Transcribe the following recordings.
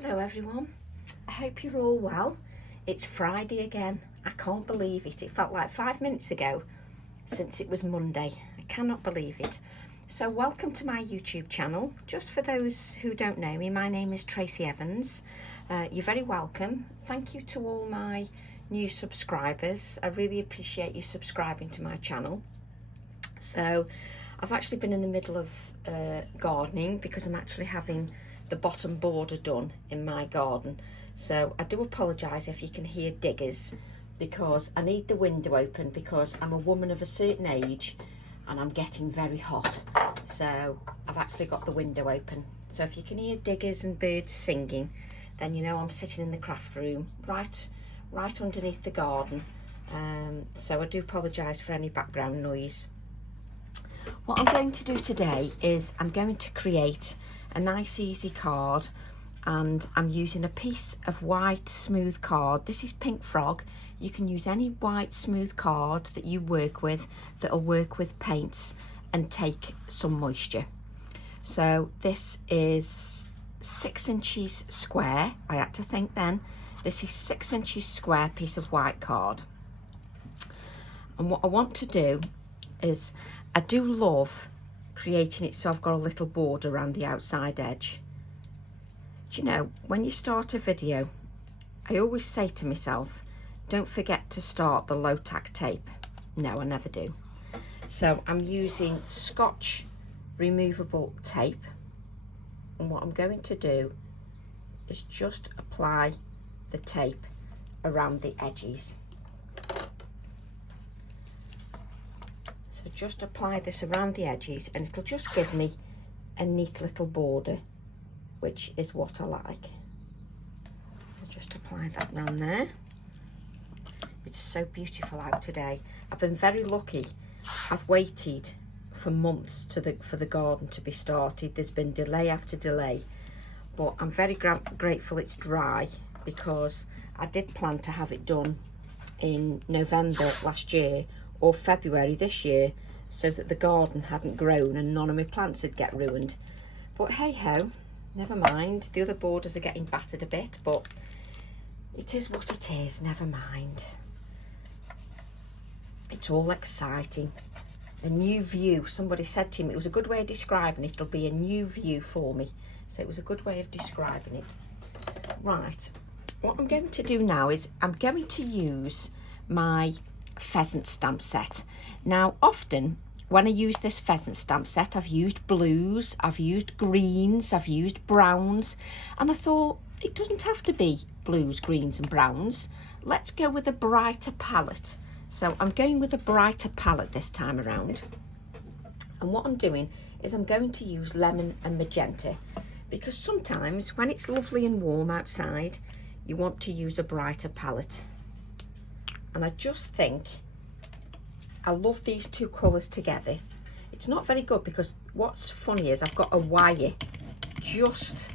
Hello everyone, I hope you're all well. It's Friday again. I can't believe it. It felt like 5 minutes ago since it was Monday. I cannot believe it. So welcome to my YouTube channel. Just for those who don't know me, my name is Tracy Evans. You're very welcome. Thank you to all my new subscribers. I really appreciate you subscribing to my channel. So I've actually been in the middle of gardening because I'm actually having the bottom border done in my garden. So I do apologise if you can hear diggers, because I need the window open because I'm a woman of a certain age and I'm getting very hot. So I've actually got the window open. So if you can hear diggers and birds singing, then you know I'm sitting in the craft room right underneath the garden. So I do apologise for any background noise. What I'm going to do today is I'm going to create a nice easy card, and I'm using a piece of white smooth card. This is Pink Frog. You can use any white smooth card that you work with that'll work with paints and take some moisture. So this is 6 inches square. I had to think then. This is 6 inches square piece of white card. And what I want to do is, I do love creating it so I've got a little border around the outside edge. Do you know, when you start a video, I always say to myself, don't forget to start the low tack tape. No, I never do. So I'm using Scotch removable tape, and what I'm going to do is just apply the tape around the edges. So just apply this around the edges and it'll just give me a neat little border, which is what I like. I'll just apply that round there. It's so beautiful out today. I've been very lucky. I've waited for months for the garden to be started. There's been delay after delay, but I'm very grateful it's dry, because I did plan to have it done in November last year or February this year, so that the garden hadn't grown and none of my plants would get ruined. But hey ho, never mind. The other borders are getting battered a bit, but it is what it is, never mind. It's all exciting. A new view. Somebody said to me, it was a good way of describing it, it'll be a new view for me. So it was a good way of describing it. Right, what I'm going to do now is I'm going to use my pheasant stamp set. Now often when I use this pheasant stamp set, I've used blues, I've used greens, I've used browns, and I thought it doesn't have to be blues, greens and browns. Let's go with a brighter palette. So I'm going with a brighter palette this time around, and what I'm doing is I'm going to use lemon and magenta, because sometimes when it's lovely and warm outside you want to use a brighter palette. And I just think I love these two colours together. It's not very good because what's funny is I've got a wire just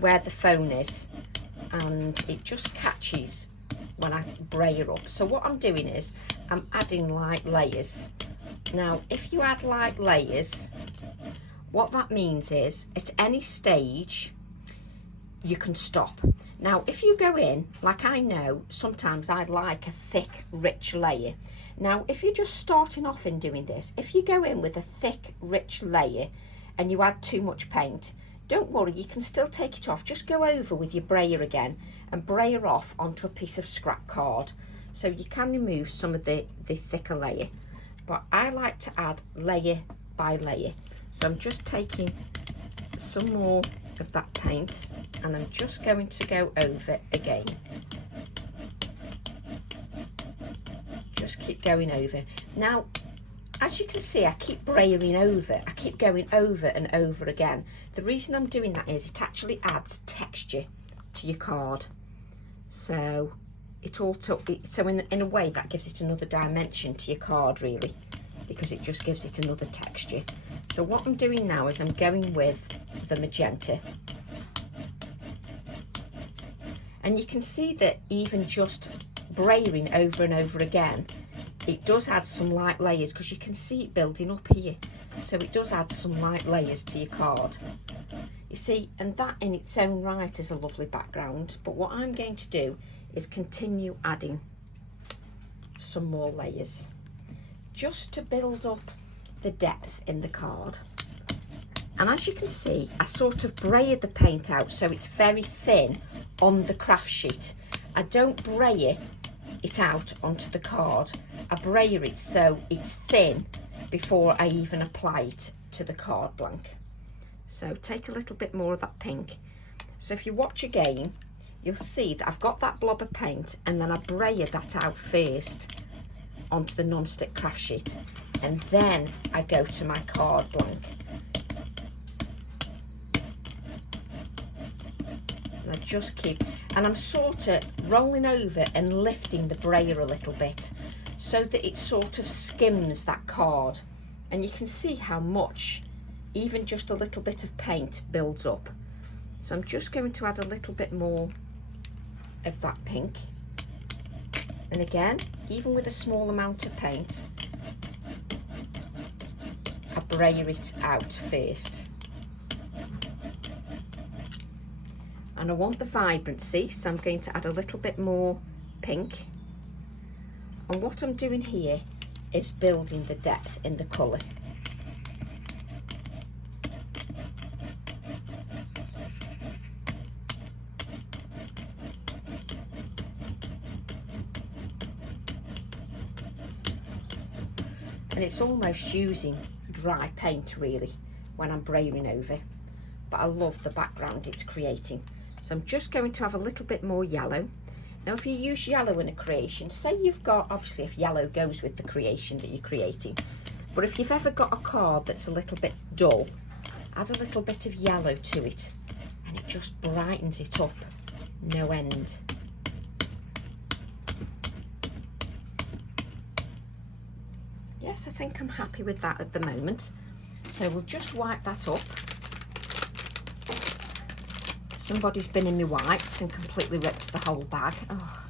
where the phone is, and it just catches when I brayer up. So what I'm doing is I'm adding light layers. Now if you add light layers, what that means is at any stage you can stop. Now if you go in, like I know sometimes I like a thick rich layer. Now if you're just starting off in doing this, if you go in with a thick rich layer and you add too much paint, don't worry, you can still take it off. Just go over with your brayer again and brayer off onto a piece of scrap card, so you can remove some of the thicker layer. But I like to add layer by layer. So I'm just taking some more of that paint and I'm just going to go over again. Just keep going over. Now as you can see, I keep brayering over. I keep going over and over again. The reason I'm doing that is it actually adds texture to your card. So in a way that gives it another dimension to your card really, because it just gives it another texture. So what I'm doing now is I'm going with the magenta. And you can see that even just brayering over and over again, it does add some light layers, because you can see it building up here. So it does add some light layers to your card. You see, and that in its own right is a lovely background, but what I'm going to do is continue adding some more layers just to build up the depth in the card. And as you can see, I sort of brayer the paint out so it's very thin on the craft sheet. I don't brayer it out onto the card. I brayer it so it's thin before I even apply it to the card blank. So take a little bit more of that pink. So if you watch again, you'll see that I've got that blob of paint and then I brayer that out first onto the non-stick craft sheet, and then I go to my card blank. And I just keep, and I'm sort of rolling over and lifting the brayer a little bit so that it sort of skims that card, and you can see how much even just a little bit of paint builds up. So I'm just going to add a little bit more of that pink, and again, even with a small amount of paint, I brayer it out first. And I want the vibrancy, so I'm going to add a little bit more pink. And what I'm doing here is building the depth in the colour. And it's almost using dry paint really when I'm brayering over, but I love the background it's creating. So I'm just going to have a little bit more yellow. Now if you use yellow in a creation, say you've got, obviously if yellow goes with the creation that you're creating, but if you've ever got a card that's a little bit dull, add a little bit of yellow to it and it just brightens it up no end. Yes, I think I'm happy with that at the moment. So we'll just wipe that up. Somebody's been in my wipes and completely ripped the whole bag. Oh,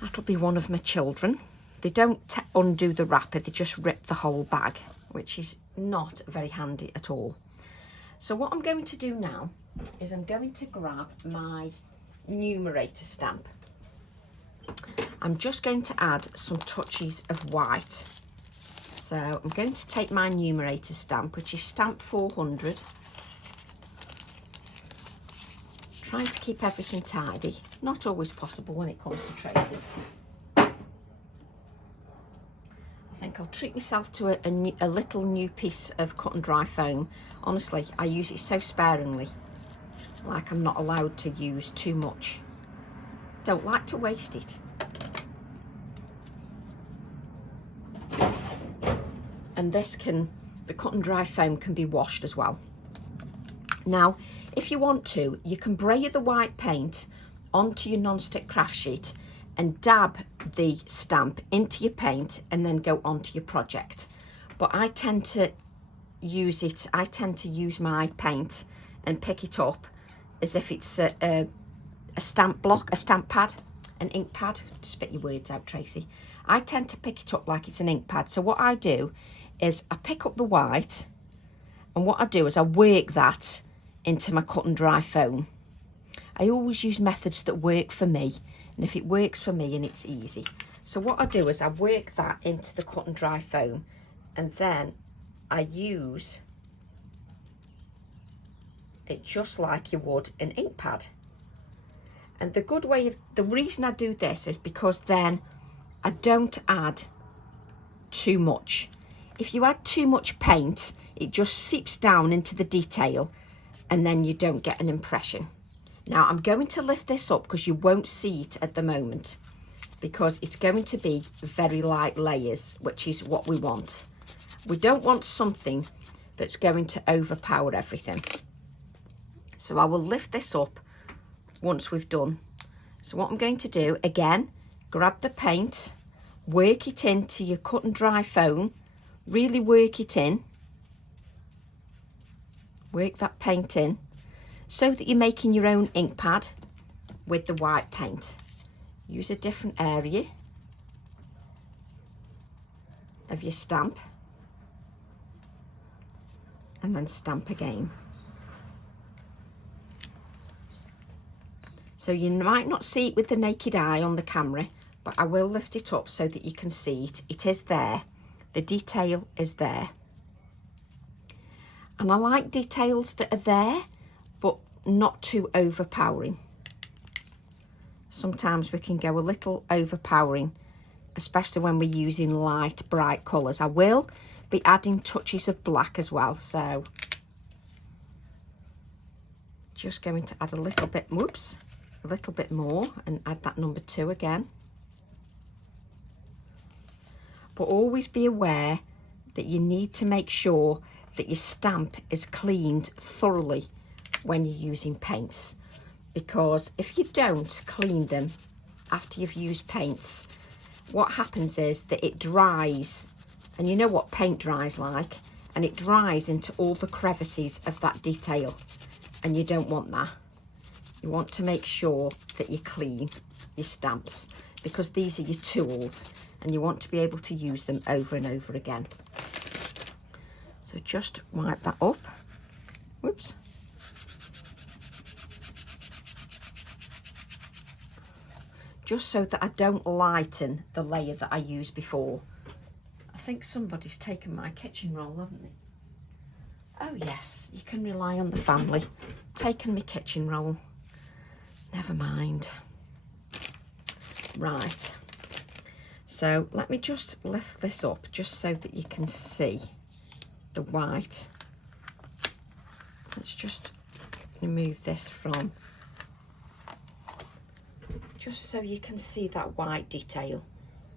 that'll be one of my children. They don't undo the wrapper, they just rip the whole bag, which is not very handy at all. So what I'm going to do now is I'm going to grab my Numerator stamp. I'm just going to add some touches of white. So I'm going to take my Numerator stamp, which is stamp 400. Trying to keep everything tidy. Not always possible when it comes to Tracy. I think I'll treat myself to a little new piece of cut and dry foam. Honestly, I use it so sparingly. Like I'm not allowed to use too much. Don't like to waste it. And this can, the cut and dry foam can be washed as well. Now, if you want to, you can brayer the white paint onto your non-stick craft sheet and dab the stamp into your paint and then go onto your project. But I tend to use it, I tend to use my paint and pick it up as if it's a stamp block, a stamp pad, an ink pad. Spit your words out, Tracy. I tend to pick it up like it's an ink pad. So what I do is I pick up the white, and what I do is I work that into my cut and dry foam. I always use methods that work for me, and if it works for me and it's easy. So what I do is I work that into the cut and dry foam, and then I use it just like you would an ink pad. And the good way of, the reason I do this is because then I don't add too much. If you add too much paint, it just seeps down into the detail and then you don't get an impression. Now I'm going to lift this up because you won't see it at the moment because it's going to be very light layers, which is what we want. We don't want something that's going to overpower everything. So I will lift this up once we've done. So what I'm going to do, again, grab the paint, work it into your cut and dry foam, really work it in, work that paint in, so that you're making your own ink pad with the white paint. Use a different area of your stamp and then stamp again. So you might not see it with the naked eye on the camera, but I will lift it up so that you can see it. It is there. The detail is there. And I like details that are there, but not too overpowering. Sometimes we can go a little overpowering, especially when we're using light, bright colours. I will be adding touches of black as well, so just going to add a little bit, whoops, a little bit more and add that number 2 again. But always be aware that you need to make sure that your stamp is cleaned thoroughly when you're using paints, because if you don't clean them after you've used paints, what happens is that it dries, and you know what paint dries like, and it dries into all the crevices of that detail, and you don't want that. You want to make sure that you clean your stamps, because these are your tools and you want to be able to use them over and over again. So just wipe that up. Whoops. Just so that I don't lighten the layer that I used before. I think somebody's taken my kitchen roll, haven't they? Oh yes, you can rely on the family. Taken my kitchen roll. Never mind. Right. So let me just lift this up just so that you can see the white. Let's just remove this from, just so you can see that white detail.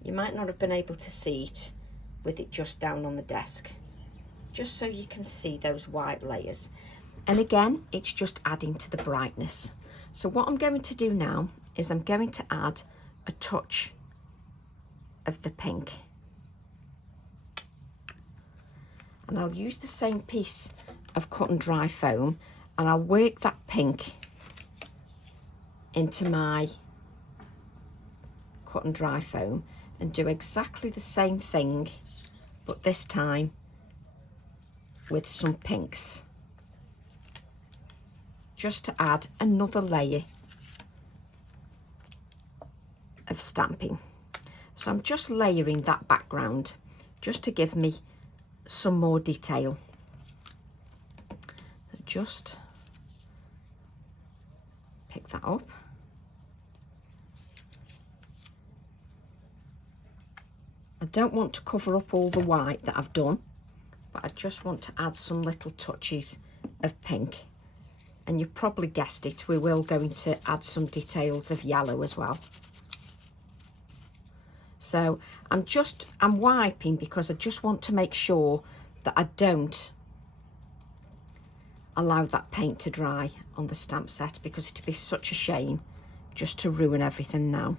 You might not have been able to see it with it just down on the desk. Just so you can see those white layers. And again, it's just adding to the brightness. So what I'm going to do now is I'm going to add a touch of the pink. And I'll use the same piece of cut and dry foam, and I'll work that pink into my cut and dry foam and do exactly the same thing, but this time with some pinks, just to add another layer of stamping. So I'm just layering that background just to give me some more detail. Just pick that up. I don't want to cover up all the white that I've done, but I just want to add some little touches of pink. And you've probably guessed it, we will going to add some details of yellow as well. So I'm wiping because I just want to make sure that I don't allow that paint to dry on the stamp set, because it'd be such a shame just to ruin everything now.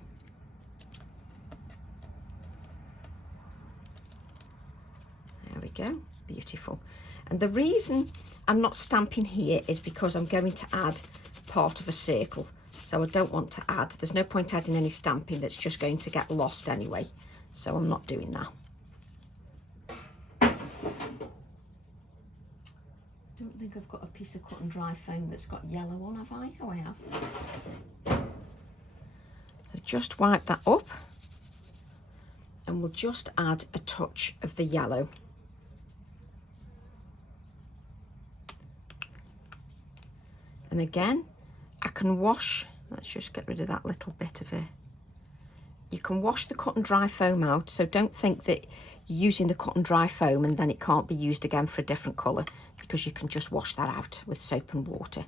There we go, beautiful. And the reason I'm not stamping here is because I'm going to add part of a circle. So I don't want to add, there's no point adding any stamping that's just going to get lost anyway. So I'm not doing that. Don't think I've got a piece of cut and dry foam that's got yellow on, have I? Oh, I have. So just wipe that up, and we'll just add a touch of the yellow. And again, I can wash, let's just get rid of that little bit of it. You can wash the cut and dry foam out, so don't think that you're using the cut and dry foam and then it can't be used again for a different colour, because you can just wash that out with soap and water.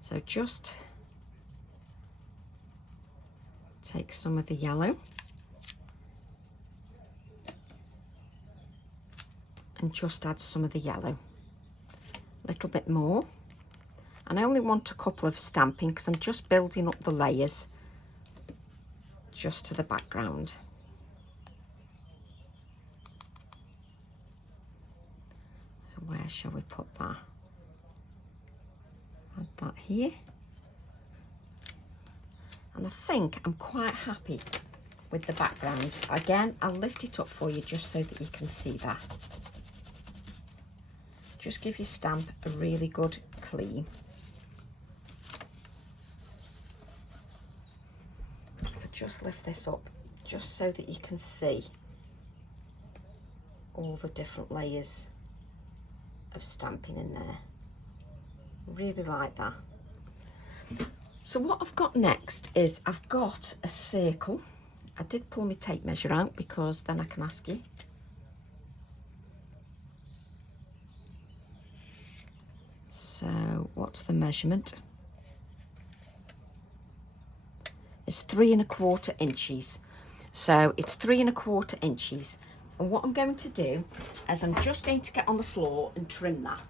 So just take some of the yellow and just add some of the yellow. A little bit more. And I only want a couple of stamping because I'm just building up the layers just to the background. So where shall we put that? Add that here. And I think I'm quite happy with the background. Again, I'll lift it up for you just so that you can see that. Just give your stamp a really good clean. If I just lift this up just so that you can see all the different layers of stamping in there. Really like that. So what I've got next is I've got a circle. I did pull my tape measure out because then I can ask you. So what's the measurement? It's 3 1/4 inches. So it's 3 1/4 inches. And what I'm going to do is I'm just going to get on the floor and trim that.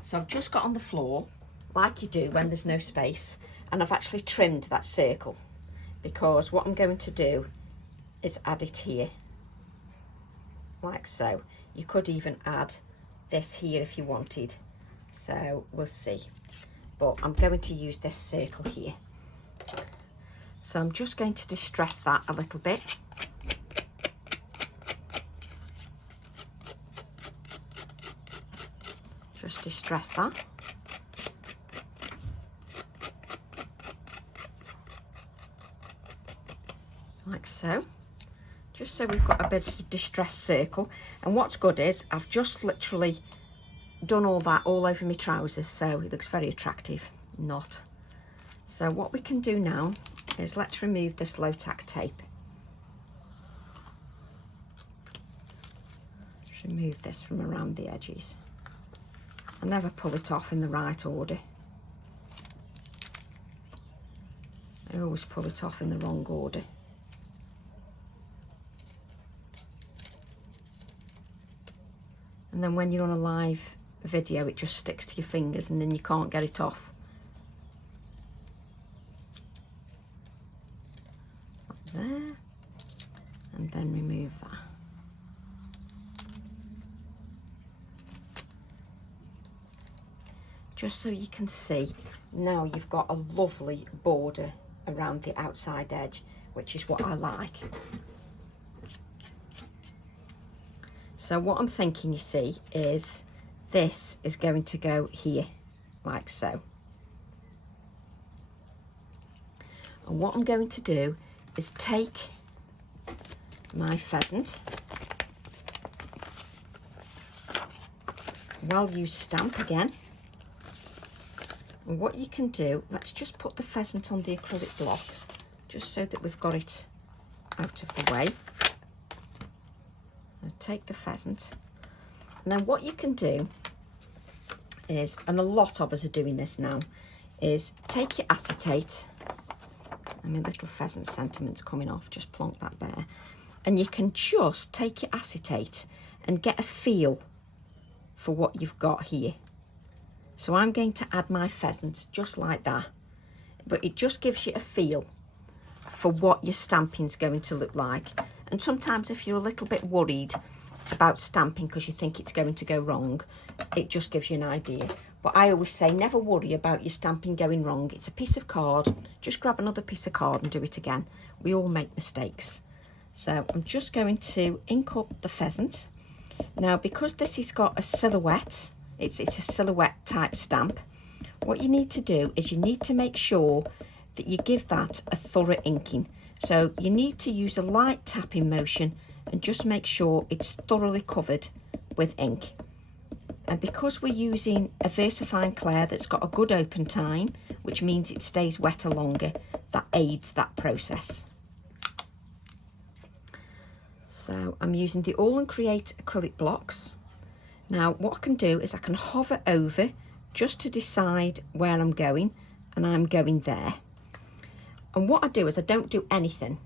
So I've just got on the floor, like you do when there's no space, and I've actually trimmed that circle, because what I'm going to do is add it here, like so. You could even add this here if you wanted, so we'll see. But I'm going to use this circle here. So I'm just going to distress that a little bit. Just distress that. Like so. Just so we've got a bit of distressed circle. And what's good is I've just literally done all that all over my trousers, so it looks very attractive. Not. So what we can do now is let's remove this low tack tape. Just remove this from around the edges. I never pull it off in the right order. I always pull it off in the wrong order. And then when you're on a live video, it just sticks to your fingers and then you can't get it off. Like there. And then remove that. Just so you can see, now you've got a lovely border around the outside edge, which is what I like. So what I'm thinking, you see, is this is going to go here, like so. And what I'm going to do is take my pheasant, well-used stamp again. And what you can do, let's just put the pheasant on the acrylic block, just so that we've got it out of the way. I'll take the pheasant. And then what you can do is, and a lot of us are doing this now, is take your acetate, and my little pheasant sentiment's coming off, just plonk that there. And you can just take your acetate and get a feel for what you've got here. So I'm going to add my pheasant just like that, but it just gives you a feel for what your stamping's going to look like. And sometimes if you're a little bit worried about stamping because you think it's going to go wrong, it just gives you an idea. But I always say never worry about your stamping going wrong. It's a piece of card, just grab another piece of card and do it again. We all make mistakes. So I'm just going to ink up the pheasant. Now because this has got a silhouette, it's a silhouette type stamp, what you need to do is you need to make sure that you give that a thorough inking. So you need to use a light tapping motion and just make sure it's thoroughly covered with ink. And because we're using a VersaFine Clair that's got a good open time, which means it stays wetter longer, that aids that process. So I'm using the AALLandCreate acrylic blocks. Now what I can do is I can hover over just to decide where I'm going, and I'm going there. And what I do is I don't do anything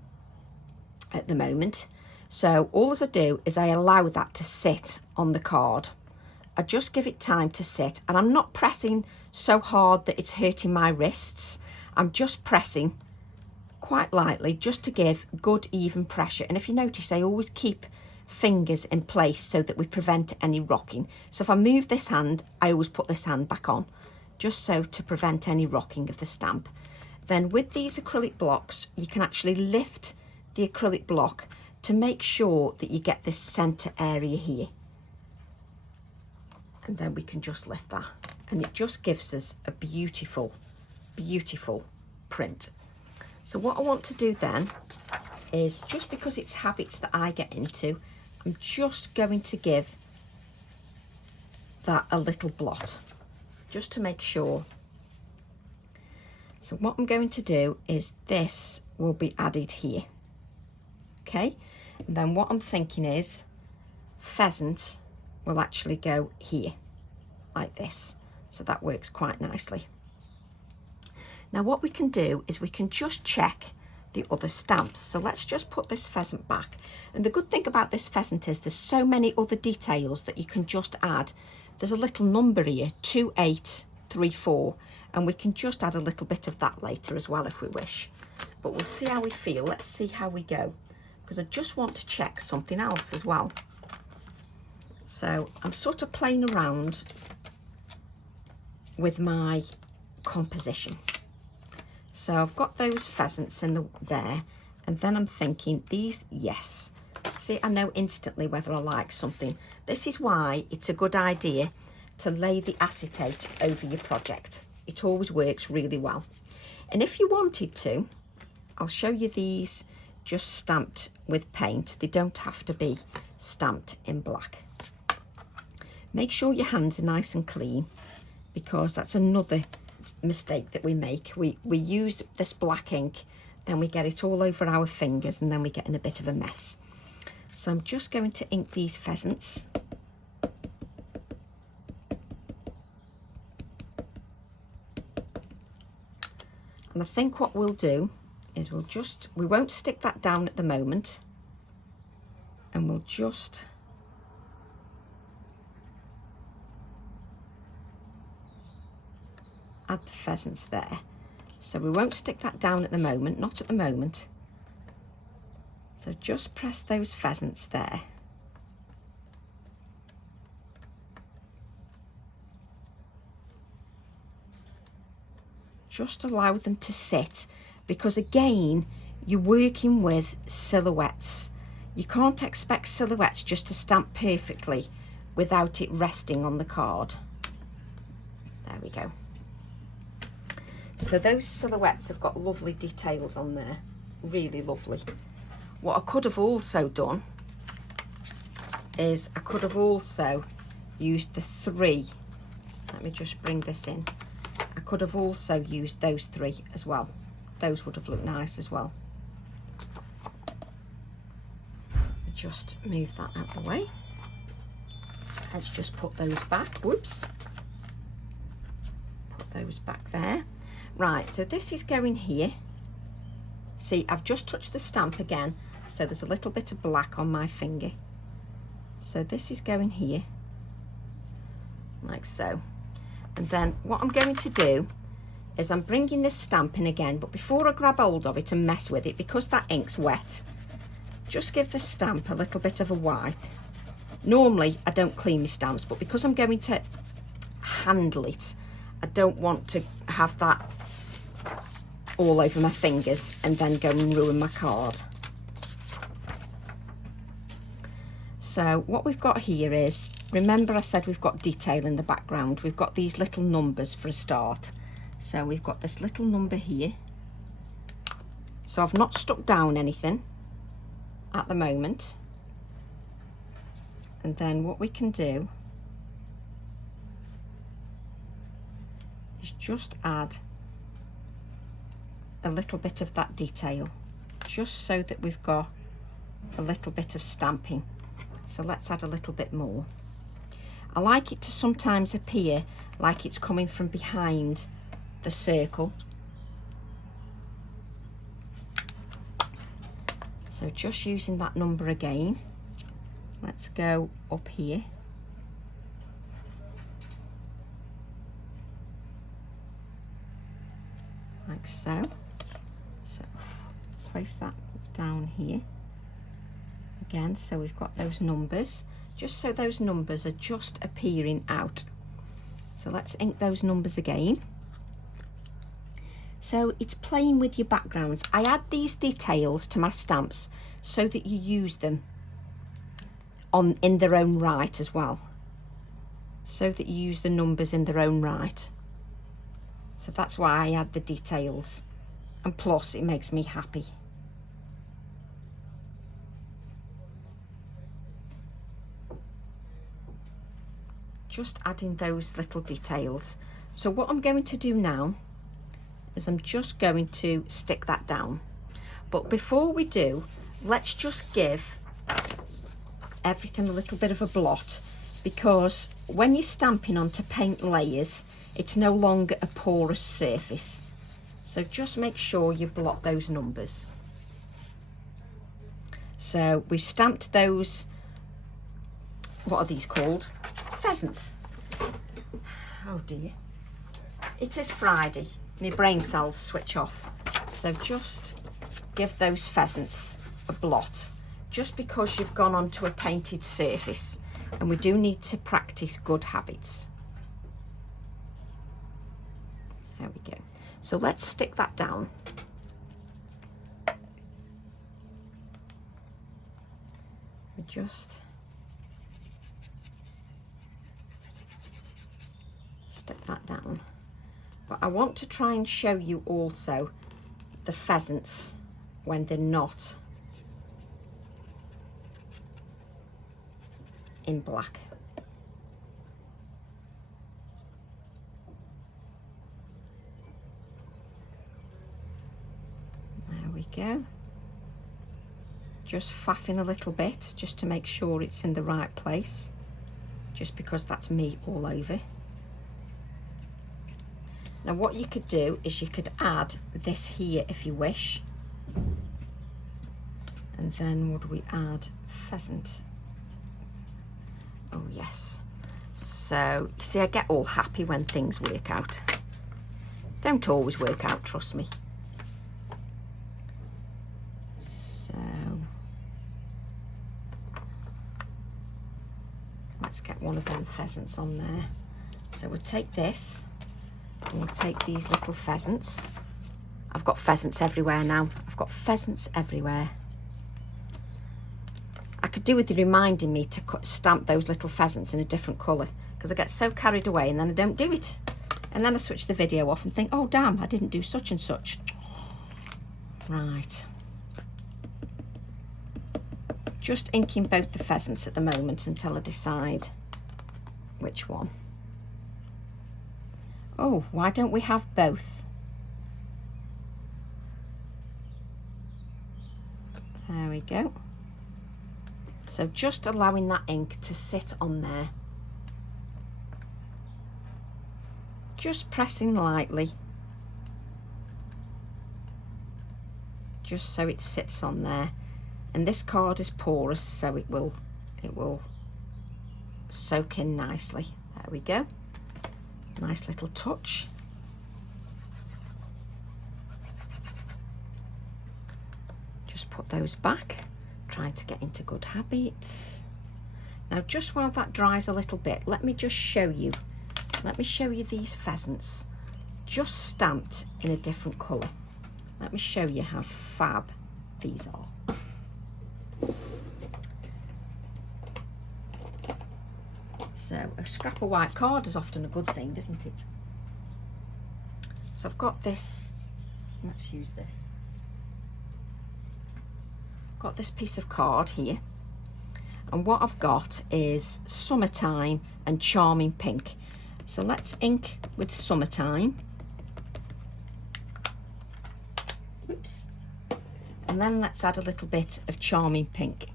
at the moment. So all as I do is I allow that to sit on the card. I just give it time to sit, and I'm not pressing so hard that it's hurting my wrists. I'm just pressing quite lightly just to give good even pressure. And if you notice, I always keep fingers in place so that we prevent any rocking. So if I move this hand, I always put this hand back on, just so to prevent any rocking of the stamp. Then with these acrylic blocks, you can actually lift the acrylic block to make sure that you get this center area here. And then we can just lift that. And it just gives us a beautiful, beautiful print. So what I want to do then is, just because it's habits that I get into, I'm just going to give that a little blot, just to make sure. So what I'm going to do is this will be added here. Okay, and then what I'm thinking is pheasant will actually go here, like this. So that works quite nicely. Now what we can do is we can just check the other stamps. So let's just put this pheasant back. And the good thing about this pheasant is there's so many other details that you can just add. There's a little number here, 2834, and we can just add a little bit of that later as well if we wish. But we'll see how we feel. Let's see how we go, because I just want to check something else as well. So I'm sort of playing around with my composition. So I've got those pheasants in there, and then I'm thinking these, yes. See, I know instantly whether I like something. This is why it's a good idea to lay the acetate over your project. It always works really well. And if you wanted to, I'll show you these just stamped with paint. They don't have to be stamped in black. Make sure your hands are nice and clean, because that's another mistake that we make. We use this black ink, then we get it all over our fingers, and then we get in a bit of a mess. So I'm just going to ink these pheasants. And I think what we'll do is we won't stick that down at the moment, and we'll just add the pheasants there. So we won't stick that down at the moment, not at the moment. So just press those pheasants there. Just allow them to sit, because again, you're working with silhouettes. You can't expect silhouettes just to stamp perfectly without it resting on the card. There we go. So those silhouettes have got lovely details on there, really lovely. What I could have also done is I could have also used the 3. Let me just bring this in. I could have also used those 3 as well. Those would have looked nice as well. Just move that out of the way. Let's just put those back. Whoops. Put those back there. Right, so this is going here. See, I've just touched the stamp again, so there's a little bit of black on my finger. So this is going here, like so. And then what I'm going to do is I'm bringing this stamp in again, but before I grab hold of it and mess with it, because that ink's wet, just give the stamp a little bit of a wipe. Normally, I don't clean my stamps, but because I'm going to handle it, I don't want to have that all over my fingers and then go and ruin my card. So what we've got here is, remember I said we've got detail in the background. We've got these little numbers for a start. So we've got this little number here. So I've not stuck down anything at the moment. And then what we can do is just add a little bit of that detail, just so that we've got a little bit of stamping. So let's add a little bit more. I like it to sometimes appear like it's coming from behind the circle. So just using that number again, let's go up here. Like so. So place that down here. again, so we've got those numbers, just so those numbers are just appearing out. So let's ink those numbers again. So it's playing with your backgrounds. I add these details to my stamps so that you use them in their own right as well, so that you use the numbers in their own right. So that's why I add the details, and plus it makes me happy. Just adding those little details. So what I'm going to do now is I'm just going to stick that down. But before we do, let's just give everything a little bit of a blot, because when you're stamping onto paint layers, it's no longer a porous surface. So just make sure you blot those numbers. So we've stamped those, what are these called? Pheasants. Oh dear. It is Friday. My brain cells switch off. So just give those pheasants a blot, just because you've gone onto a painted surface, and we do need to practice good habits. There we go. So let's stick that down. We just stick that down. But I want to try and show you also the pheasants when they're not in black. There we go. Just faffing a little bit just to make sure it's in the right place, just because that's me all over. Now what you could do is you could add this here if you wish. And then would we add pheasant? Oh yes. So you see, I get all happy when things work out. Don't always work out, trust me. So let's get one of them pheasants on there. So we'll take this. We'll take these little pheasants. I've got pheasants everywhere now. I've got pheasants everywhere. I could do with you reminding me to stamp those little pheasants in a different colour, because I get so carried away and then I don't do it. And then I switch the video off and think, oh damn, I didn't do such and such. Right. Just inking both the pheasants at the moment until I decide which one. Oh, why don't we have both? There we go. So just allowing that ink to sit on there. Just pressing lightly. Just so it sits on there. And this card is porous, so it will soak in nicely. There we go. Nice little touch. Just put those back, trying to get into good habits. Now just while that dries a little bit, let me just show you. Let me show you these pheasants, just stamped in a different colour. Let me show you how fab these are. So a scrap of white card is often a good thing, isn't it? So I've got this, let's use this. Got this piece of card here, and what I've got is Summertime and Charming Pink. So let's ink with Summertime. Oops. And then let's add a little bit of Charming Pink.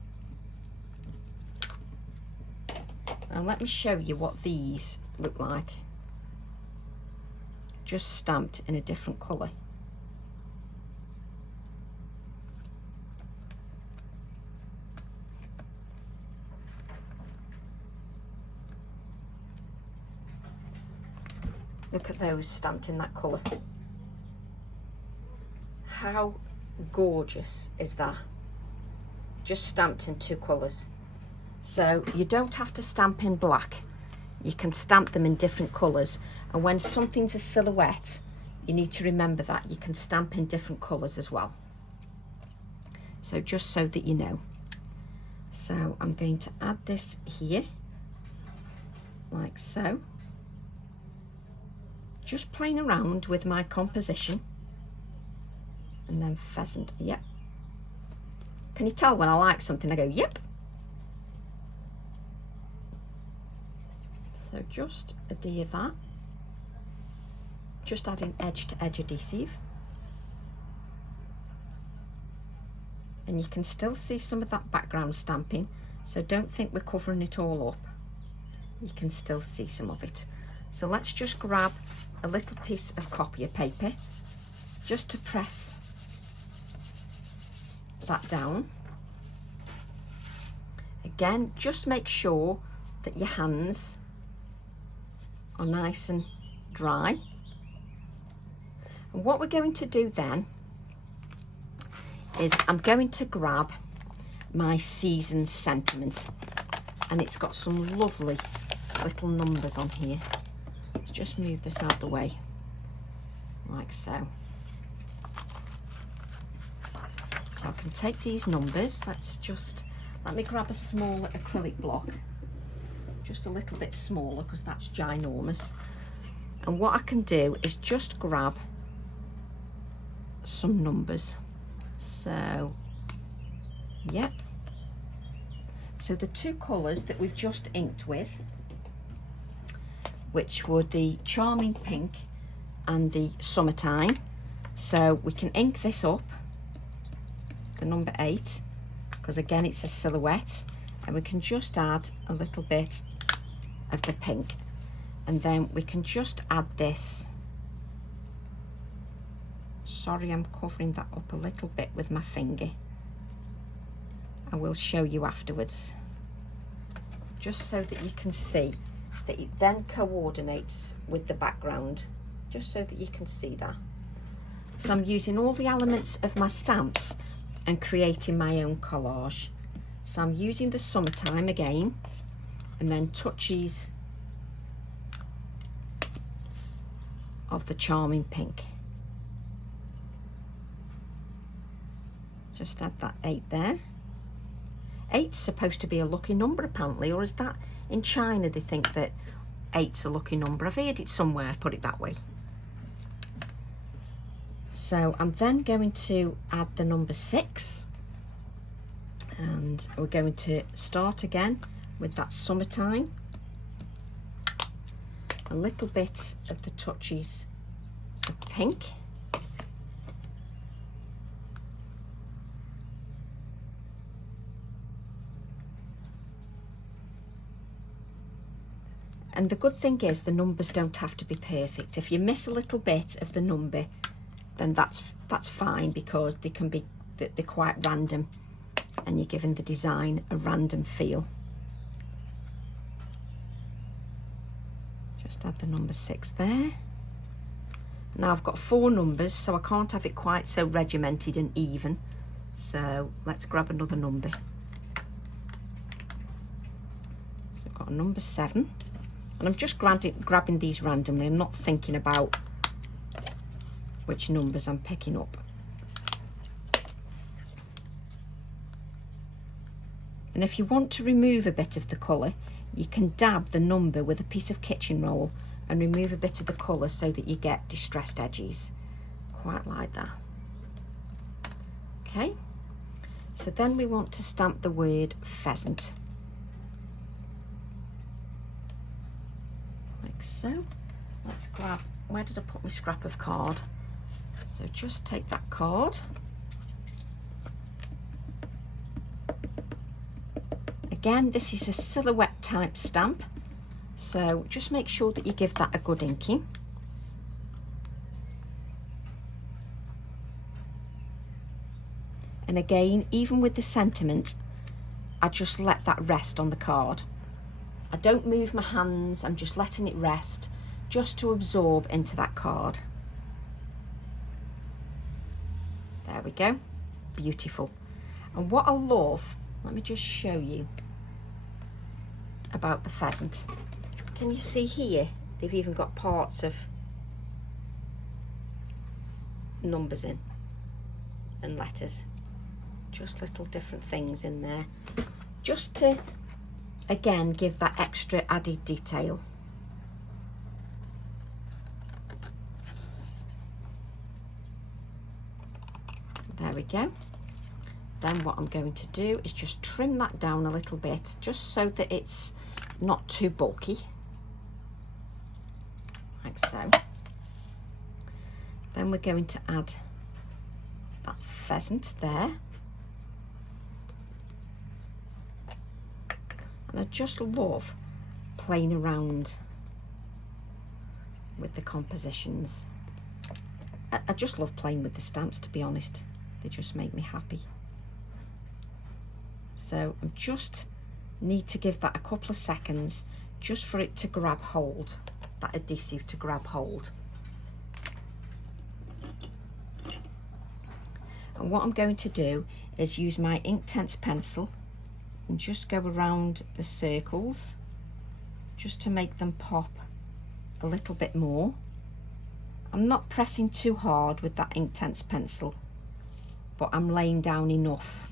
Now let me show you what these look like, just stamped in a different colour. Look at those stamped in that colour. How gorgeous is that? just stamped in 2 colours. So you don't have to stamp in black. You can stamp them in different colours. And when something's a silhouette, you need to remember that you can stamp in different colours as well. So just so that you know. So I'm going to add this here, like so. Just playing around with my composition. And then pheasant, yep. Can you tell when I like something, I go, yep. So just adhere that. Just adding edge to edge adhesive. And you can still see some of that background stamping, so don't think we're covering it all up. You can still see some of it. So let's just grab a little piece of copier paper just to press that down. Again, just make sure that your hands are nice and dry. And what we're going to do then is I'm going to grab my season sentiment, and it's got some lovely little numbers on here. Let's just move this out of the way, like so. So I can take these numbers. Let me grab a smaller acrylic block, just a little bit smaller because that's ginormous. And what I can do is just grab some numbers. So, yep. So the 2 colours that we've just inked with, which were the Charming Pink and the Summertime. So we can ink this up, the number 8, because again it's a silhouette, and we can just add a little bit of the pink, and then we can just add this. Sorry, I'm covering that up a little bit with my finger. I will show you afterwards, just so that you can see that it then coordinates with the background, just so that you can see that. So I'm using all the elements of my stamps and creating my own collage. So I'm using the Summertime again, and then touches of the Charming Pink. Just add that 8 there. 8's supposed to be a lucky number apparently, or is that in China they think that 8's a lucky number? I've heard it somewhere, put it that way. So I'm then going to add the number 6, and we're going to start again with that Summertime. A little bit of the touches of pink. And the good thing is the numbers don't have to be perfect. If you miss a little bit of the number, then that's fine, because they're quite random, and you're giving the design a random feel. Just add the number 6 there. Now I've got 4 numbers, so I can't have it quite so regimented and even. So let's grab another number. So I've got a number 7. And I'm just grabbing these randomly. I'm not thinking about which numbers I'm picking up. And if you want to remove a bit of the colour, you can dab the number with a piece of kitchen roll and remove a bit of the colour so that you get distressed edges. Quite like that. Okay, so then we want to stamp the word pheasant. Like so. Let's grab, where did I put my scrap of card? So just take that card. Again, this is a silhouette type stamp, so just make sure that you give that a good inking. And again, even with the sentiment, I just let that rest on the card. I don't move my hands, I'm just letting it rest, just to absorb into that card. There we go, beautiful. And what I love, let me just show you about the pheasant. Can you see here? They've even got parts of numbers in and letters. Just little different things in there. Just to, again, give that extra added detail. There we go. Then what I'm going to do is just trim that down a little bit, just so that it's not too bulky, like so. Then we're going to add that pheasant there. And I just love playing around with the compositions. I just love playing with the stamps, to be honest. They just make me happy. So I just need to give that a couple of seconds just for it to grab hold, that adhesive to grab hold. And what I'm going to do is use my Inktense pencil and just go around the circles just to make them pop a little bit more. I'm not pressing too hard with that Inktense pencil, but I'm laying down enough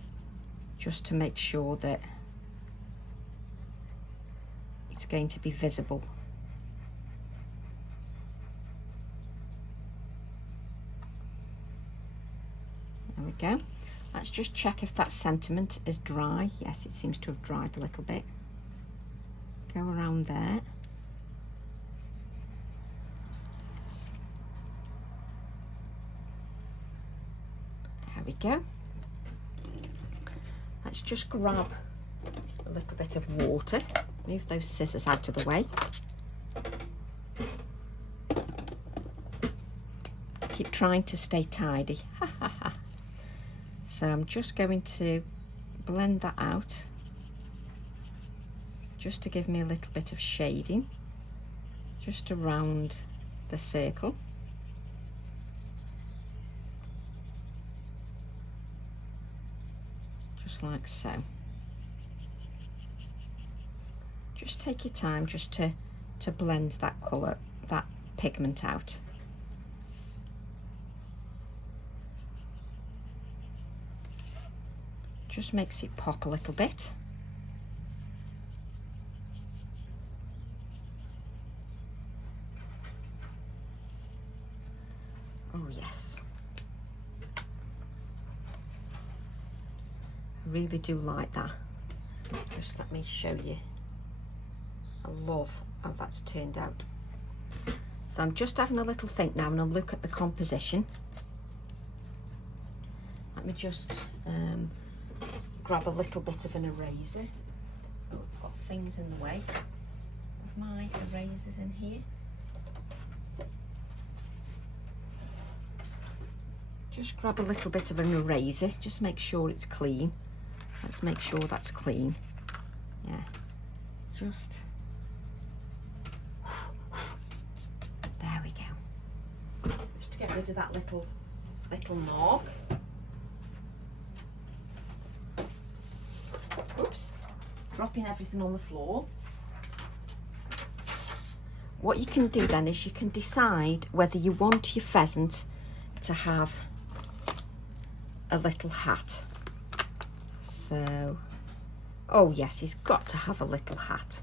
just to make sure that it's going to be visible. There we go. Let's just check if that sentiment is dry. Yes, it seems to have dried a little bit. Go around there. There we go. Let's just grab a little bit of water. Move those scissors out of the way. Keep trying to stay tidy. So I'm just going to blend that out, just to give me a little bit of shading, just around the circle. Just like so. Just take your time just to blend that colour, that pigment out. Just makes it pop a little bit. Oh yes. I really do like that. Just let me show you. I love how that's turned out. So I'm just having a little think now and I'll look at the composition. Let me just grab a little bit of an eraser. Oh, I've got things in the way of my erasers in here. Just grab a little bit of an eraser, just make sure it's clean. Let's make sure that's clean. Yeah, just there we go. Just to get rid of that little mark. Oops, dropping everything on the floor. What you can do then is you can decide whether you want your pheasant to have a little hat. So, oh yes, he's got to have a little hat.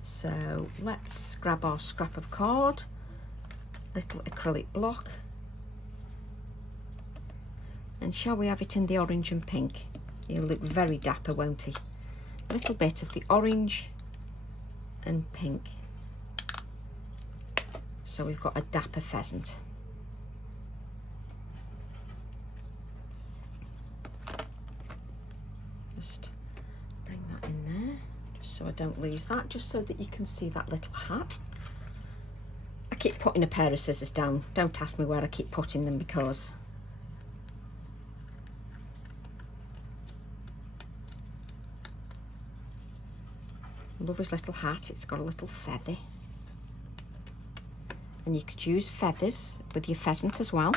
So let's grab our scrap of card, little acrylic block, and shall we have it in the orange and pink? He'll look very dapper, won't he? A little bit of the orange and pink. So we've got a dapper pheasant. Just bring that in there, just so I don't lose that, just so that you can see that little hat. I keep putting a pair of scissors down. Don't ask me where I keep putting them because I love his little hat. It's got a little feather. And you could use feathers with your pheasant as well.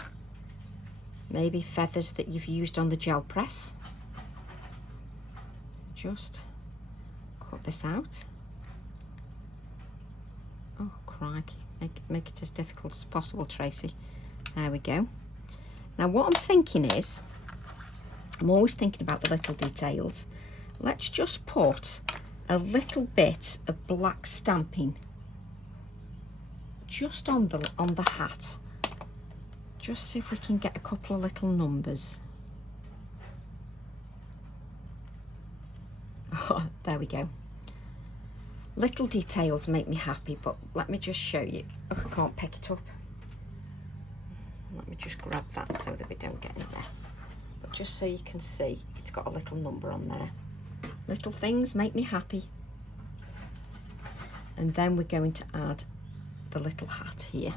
Maybe feathers that you've used on the gel press. just cut this out. Oh crikey, make it as difficult as possible, Tracy. There we go. Now what I'm thinking is, I'm always thinking about the little details. Let's just put a little bit of black stamping just on the hat. Just see if we can get a couple of little numbers. Oh, there we go. Little details make me happy, but let me just show you. Oh, I can't pick it up. Let me just grab that so that we don't get any mess. But just so you can see, it's got a little number on there. Little things make me happy. And then we're going to add the little hat here.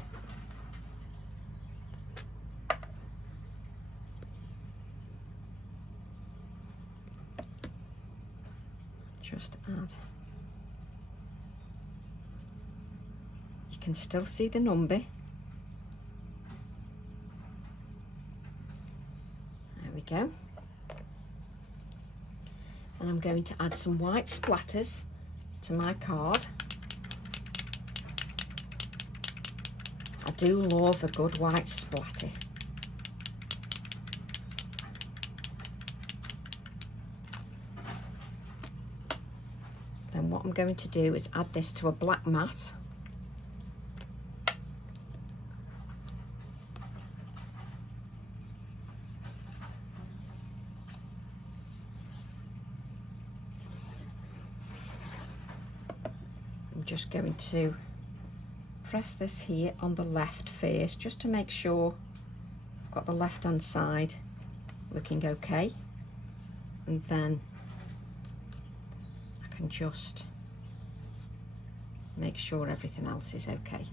Just add. You can still see the number. There we go. And I'm going to add some white splatters to my card. I do love a good white splatter. Then what I'm going to do is add this to a black mat. I'm just going to press this here on the left first, just to make sure I've got the left hand side looking okay, and then I can just make sure everything else is okay.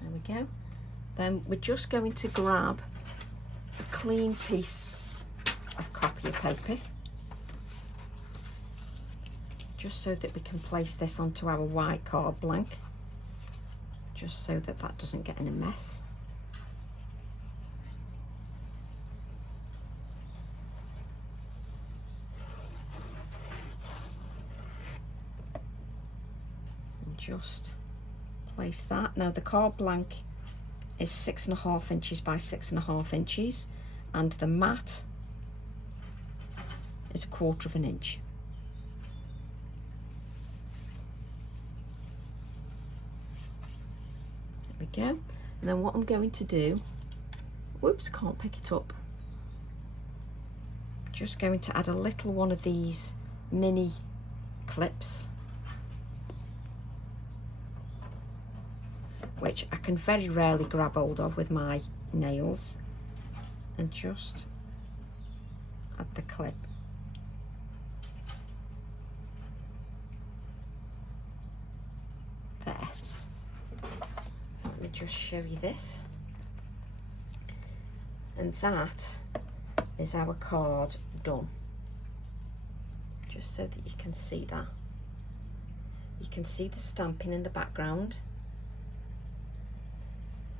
There we go. Then we're just going to grab a clean piece of copy paper, just so that we can place this onto our white card blank, just so that that doesn't get in a mess. And just place that. Now the card blank is 6.5 inches by 6.5 inches, and the mat is 1/4 inch. Go. And then what I'm going to do, whoops, can't pick it up, just going to add a little one of these mini clips, which I can very rarely grab hold of with my nails, and just add the clip. There. Let me just show you this, and that is our card done, just so that you can see that. You can see the stamping in the background.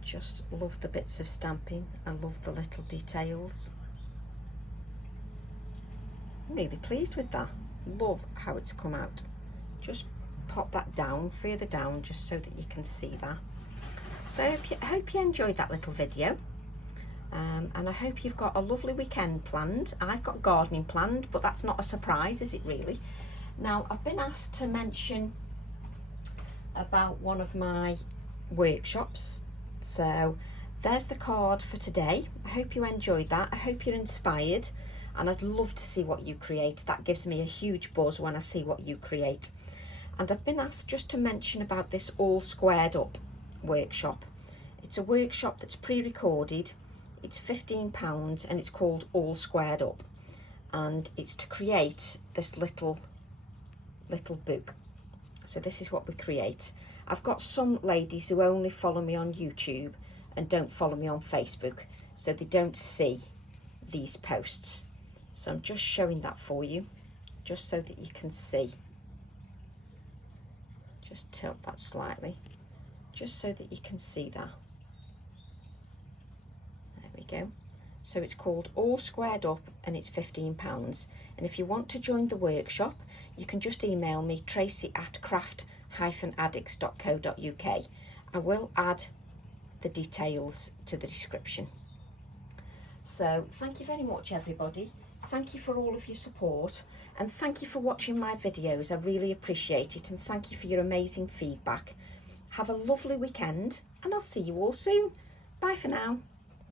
Just love the bits of stamping. I love the little details. I'm really pleased with that. Love how it's come out. Just pop that down, further down, just so that you can see that. So I hope you enjoyed that little video, and I hope you've got a lovely weekend planned. I've got gardening planned, but that's not a surprise, is it really? Now, I've been asked to mention about one of my workshops, so there's the card for today. I hope you enjoyed that. I hope you're inspired, and I'd love to see what you create. That gives me a huge buzz when I see what you create. And I've been asked just to mention about this All Squared Up workshop. It's a workshop that's pre-recorded. It's £15 and it's called All Squared Up, and it's to create this little book. So this is what we create. I've got some ladies who only follow me on YouTube and don't follow me on Facebook, so they don't see these posts. So I'm just showing that for you, just so that you can see. Just tilt that slightly, just so that you can see that. There we go. So it's called All Squared Up and it's £15. And if you want to join the workshop, you can just email me, tracy@craft-addicts.co.uk. I will add the details to the description. So thank you very much, everybody. Thank you for all of your support, and thank you for watching my videos. I really appreciate it, and thank you for your amazing feedback. Have a lovely weekend, and I'll see you all soon. Bye for now.